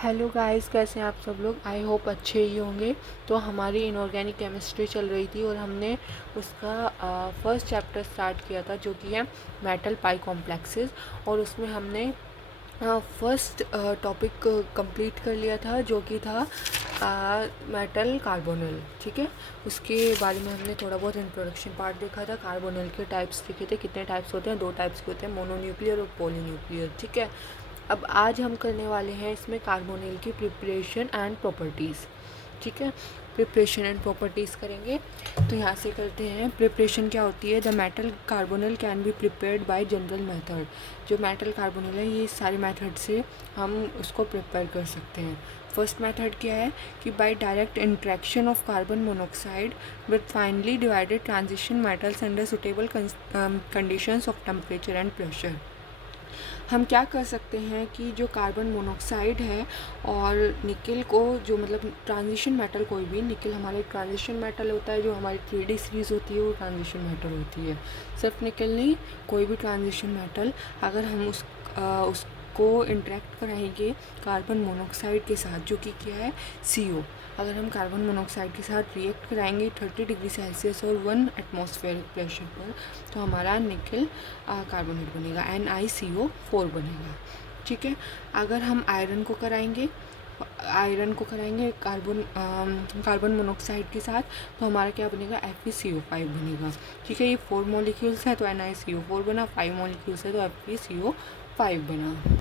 Hello guys, कैसे हैं आप सब लोग। आई होप अच्छे ही होंगे। तो हमारी इनऑर्गेनिक केमिस्ट्री चल रही थी और हमने उसका फर्स्ट चैप्टर स्टार्ट किया था जो कि है मेटल पाई कॉम्प्लेक्सेस। और उसमें हमने फर्स्ट टॉपिक कंप्लीट कर लिया था जो कि था मेटल कार्बोनिल। ठीक है, उसके बारे में हमने थोड़ा बहुत इंट्रोडक्शन पार्ट देखा था। कार्बोनिल के टाइप्स देखे थे, कितने टाइप्स होते हैं, 2 टाइप्स के होते हैं, मोनोन्यूक्लियर और पॉलीन्यूक्लियर। ठीक है, अब आज हम करने वाले हैं इसमें कार्बोनिल की प्रिपरेशन एंड प्रॉपर्टीज़। ठीक है, प्रिपरेशन एंड प्रॉपर्टीज़ करेंगे। तो यहाँ से करते हैं। प्रिपरेशन क्या होती है? The metal carbonyl can be prepared by general method. जो मेटल कार्बोनिल है ये सारे मेथड से हम उसको प्रिपेयर कर सकते हैं। फर्स्ट मेथड क्या है कि by direct interaction of carbon monoxide with finely divided transition metals under suitable conditions of temperature and pressure. हम क्या कर सकते हैं कि जो कार्बन मोनोऑक्साइड है और निकल को, जो मतलब ट्रांजिशन मेटल, कोई भी निकल हमारे ट्रांजिशन मेटल होता है, जो हमारी 3D सीरीज़ होती है वो ट्रांजिशन मेटल होती है। सिर्फ निकल नहीं, कोई भी ट्रांजिशन मेटल अगर हम उसको इंटरेक्ट कराएंगे कार्बन मोनोऑक्साइड के साथ, जो कि क्या है CO। अगर हम कार्बन मोनोऑक्साइड के साथ रिएक्ट कराएंगे 30 डिग्री सेल्सियस और 1 एटमॉस्फेरिक प्रेशर पर, तो हमारा निकल कार्बोनेट बनेगा, NiCO4 बनेगा। ठीक है, अगर हम आयरन को कराएंगे कार्बन मोनोऑक्साइड के साथ, तो हमारा क्या बनेगा? FeCO5 बनेगा। ठीक है, ये 4 मॉलिक्यूल्स है तो NiCO4 बना, 5 मॉलिक्यूल्स है तो FeCO5 बना।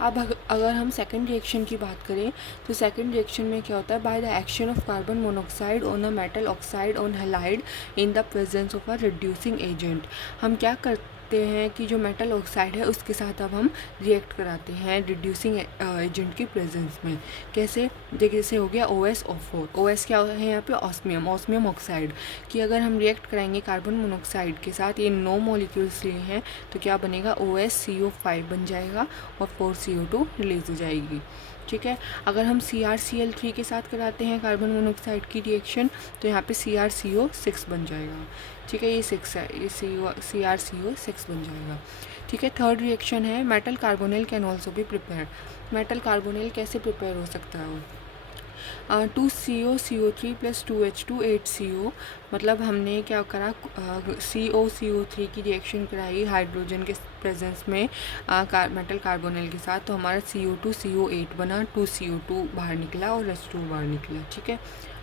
अब अगर हम सेकेंड रिएक्शन की बात करें तो सेकेंड रिएक्शन में क्या होता है? By the action of carbon monoxide on a metal oxide on halide in the presence of a reducing agent. हम क्या करते हैं कि जो मेटल ऑक्साइड है उसके साथ अब हम रिएक्ट कराते हैं रिड्यूसिंग एजेंट की प्रेजेंस में। कैसे? जैसे हो गया OSO4। OS क्या है यहाँ पे? ऑस्मियम ऑक्साइड कि अगर हम रिएक्ट कराएंगे कार्बन मोनोऑक्साइड के साथ, ये 9 मॉलिक्यूल्स लिए हैं, तो क्या बनेगा? OSCO5 बन जाएगा और 4CO2 रिलीज हो जाएगी। ठीक है, अगर हम CrCl3 के साथ कराते हैं कार्बन मोनोऑक्साइड की रिएक्शन, तो यहाँ पे CrCO6 बन जाएगा। ठीक है, ये 6 है, ये CrCO6 बन जाएगा। ठीक है, थर्ड रिएक्शन है metal carbonyl can also be prepare. Metal carbonyl कैसे प्रिपेयर हो सकता है? 2CO CO3 plus 2H2 8CO। मतलब हमने क्या करा? CO3 की रिएक्शन कराई हाइड्रोजन के प्रेजेंस में मेटल कार्बोनिल के साथ, तो हमारा CO2 CO8 बना, 2CO2 बाहर निकला और H2 बाहर निकला। ठीक है,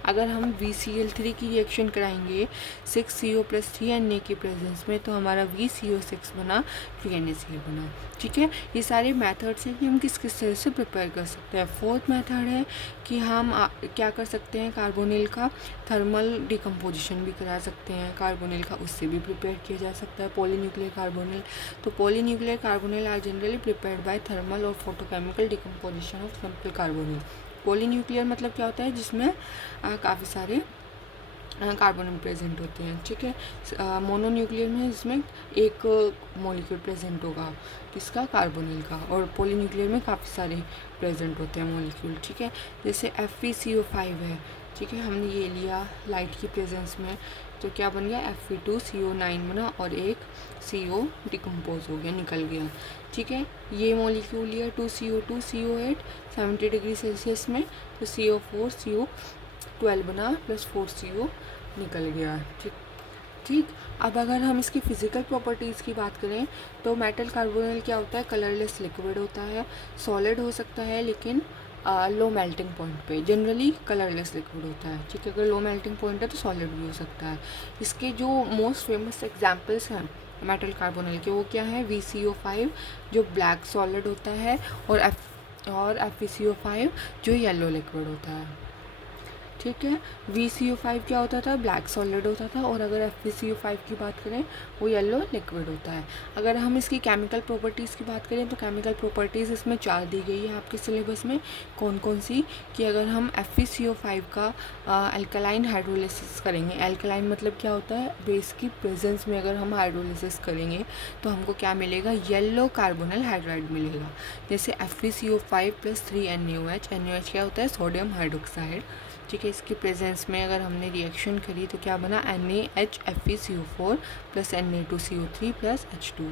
अगर हम VCl3 की रिएक्शन कराएंगे 6CO प्लस 3Na की प्रेजेंस में, तो हमारा VCO6 बना, 3NaCl बना। ठीक है, ये सारे मेथड्स हैं कि हम किस किस तरह से प्रिपेयर कर सकते हैं। फोर्थ मेथड है कि हम क्या कर सकते हैं? कार्बोनिल का थर्मल डिकम्पोजिशन भी करा सकते हैं। कार्बोनिल का उससे भी प्रिपेयर किया जा सकता है पॉलीन्यूक्लियर कार्बोनिल। तो polynuclear carbonyl are generally prepared by thermal और photochemical decomposition of simple carbonyl. Polynuclear मतलब क्या होता है? जिसमें काफ़ी सारे कार्बन प्रेजेंट होते हैं। ठीक है, मोनोन्यूक्लियर में इसमें एक मॉलिक्यूल प्रेजेंट होगा किसका? कार्बोनिल का। और पॉलीन्यूक्लियर में काफ़ी सारे प्रेजेंट होते हैं मॉलिक्यूल। ठीक है, जैसे FeCO5 है। ठीक है, हमने ये लिया लाइट की प्रेजेंस में, तो क्या बन गया? Fe2CO9 बना और एक CO डिकम्पोज हो गया, निकल गया। ठीक है, ये मॉलिक्यूल लिया 2CO2 CO8 70 डिग्री सेल्सियस में, तो CO4 CO12 बना प्लस 4CO निकल गया। ठीक ठीक, अब अगर हम इसकी फ़िज़िकल प्रॉपर्टीज़ की बात करें तो मेटल कार्बोनिल क्या होता है? कलरलेस लिक्विड होता है, सॉलिड हो सकता है लेकिन लो मेल्टिंग पॉइंट पे। जनरली कलरलेस लिक्विड होता है। ठीक है, अगर लो मेल्टिंग पॉइंट है तो सॉलिड भी हो सकता है। इसके जो मोस्ट फेमस एग्जाम्पल्स हैं मेटल कार्बोनिल के, वो क्या है? VCO5 जो ब्लैक सॉलिड होता है, और FeCO5 जो येलो लिक्विड होता है। ठीक है, VCO5 क्या होता था? ब्लैक सॉलिड होता था, और अगर FeCO5 की बात करें वो येलो लिक्विड होता है। अगर हम इसकी केमिकल प्रॉपर्टीज़ की बात करें तो केमिकल प्रॉपर्टीज़ इसमें 4 दी गई है आपके सिलेबस में। कौन कौन सी? कि अगर हम FeCO5 का अल्कलाइन हाइड्रोलिसिस करेंगे, अल्कलाइन मतलब क्या होता है? बेस की प्रेजेंस में अगर हम हाइड्रोलिसिस करेंगे तो हमको क्या मिलेगा? येलो कार्बोनिल हाइड्राइड मिलेगा। जैसे FeCO5 प्लस 3NaOH। NaOH क्या होता है? Sodium hydroxide. ठीक है। इसके प्रेजेंस में अगर हमने रिएक्शन करी तो क्या बना, NaHFeCO4 plus Na2CO3 plus H2O।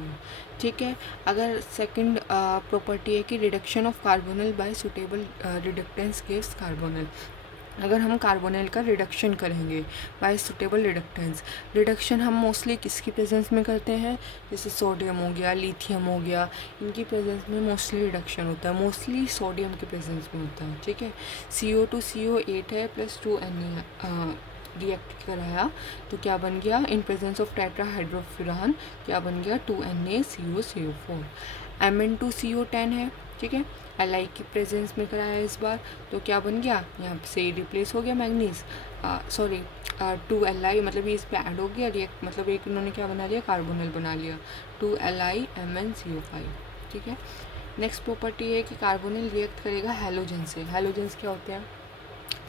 ठीक है। अगर सेकंड प्रॉपर्टी है कि reduction of carbonyl by suitable reductants gives carbonyl. अगर हम कार्बोनिल का रिडक्शन करेंगे बाय सुटेबल रिडक्टेंस, रिडक्शन हम मोस्टली किसकी प्रेजेंस में करते हैं, जैसे सोडियम हो गया, लिथियम हो गया, इनकी प्रेजेंस में मोस्टली रिडक्शन होता है, मोस्टली सोडियम के प्रेजेंस में होता है। ठीक है। CO2CO8 है प्लस 2Na रिएक्ट कराया तो क्या बन गया, इन प्रेजेंस ऑफ टेट्राहाइड्रोफुरान क्या बन गया, 2NaCO CO4। Mn2CO10 है। ठीक है। Li की प्रेजेंस में कराया इस बार तो क्या बन गया, यहाँ से रिप्लेस हो गया मैग्नीज, सॉरी 2Li, मतलब ये इस पे ऐड हो गया रिएक्ट, मतलब एक इन्होंने क्या बना लिया, कार्बोनिल बना लिया, 2LiMnCO5। ठीक है। नेक्स्ट प्रॉपर्टी है कि कार्बोनिल रिएक्ट करेगा हैलोजन से। हैलोजन्स क्या होते हैं,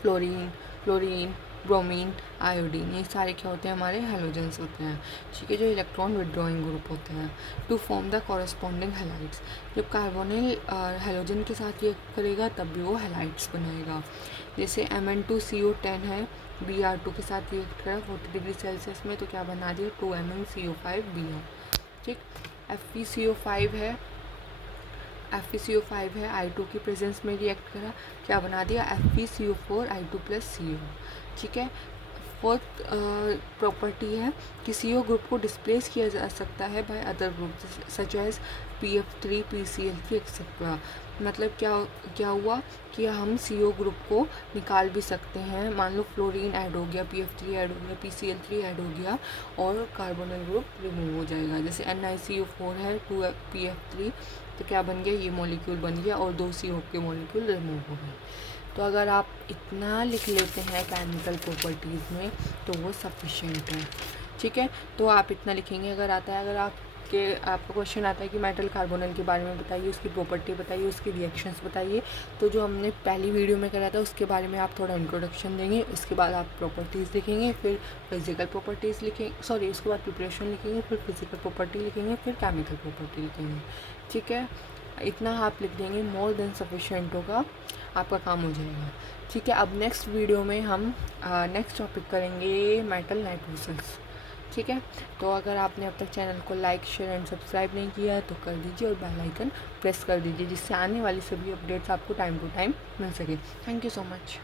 फ्लोरीन, क्लोरीन, ब्रोमीन, आयोडीन, ये सारे क्या होते हैं, हमारे हैलोजेंस होते हैं। ठीक है, जो इलेक्ट्रॉन विड्रॉइंग ग्रुप होते हैं, to form the corresponding halides. जब कार्बोनिल हैलोजन के साथ ये करेगा तब भी वो हैलाइड्स बनाएगा। जैसे Mn2CO10 है, Br2 के साथ रिएक्ट करा 40 डिग्री सेल्सियस में तो क्या बना दिया, 2MnCO5Br। ठीक। FeCO5 है, FeCO5 है, I2 की प्रेजेंस में रिएक्ट करा, क्या बना दिया, FeCO4 I2 प्लस CO। ठीक है। फोर्थ प्रॉपर्टी है कि CO ग्रुप को डिस्प्लेस किया जा सकता है by other group such as PF3, PCl3 etcetera. मतलब क्या हुआ कि हम CO ग्रुप को निकाल भी सकते हैं। मान लो फ्लोरीन ऐड हो गया, PF3 ऐड हो गया, PCl3 ऐड हो गया और कार्बोनिल ग्रुप रिमूव हो जाएगा। जैसे NiCO4 है, 2PF3 तो क्या बन गया, ये मॉलिक्यूल बन गया और 2 CO के मॉलिक्यूल रिमूव हो गए। तो अगर आप इतना लिख लेते हैं केमिकल प्रॉपर्टीज़ में तो वो सफिशिएंट है। ठीक है। तो आप इतना लिखेंगे अगर आता है। अगर आपका क्वेश्चन आता है कि मेटल कार्बोनिल के बारे में बताइए, उसकी प्रॉपर्टी बताइए, उसकी रिएक्शंस बताइए, तो जो हमने पहली वीडियो में करा था उसके बारे में आप थोड़ा इंट्रोडक्शन देंगे, उसके बाद आप प्रॉपर्टीज़ लिखेंगे, फिर फिजिकल प्रॉपर्टीज़ लिखेंगे, सॉरी उसके बाद प्रिपरेशन लिखेंगे, फिर फिजिकल प्रॉपर्टी लिखेंगे, फिर केमिकल प्रॉपर्टी लिखेंगे। ठीक है। इतना आप लिख देंगे, मोर देन सफिशिएंट होगा, आपका काम हो जाएगा। ठीक है। अब नेक्स्ट वीडियो में हम नेक्स्ट टॉपिक करेंगे मेटल नाइट्रोसल्स। ठीक है। तो अगर आपने अब तक चैनल को लाइक, शेयर एंड सब्सक्राइब नहीं किया है तो कर दीजिए और बेल आइकन प्रेस कर दीजिए, जिससे आने वाली सभी अपडेट्स आपको टाइम टू टाइम मिल सके। Thank you so much.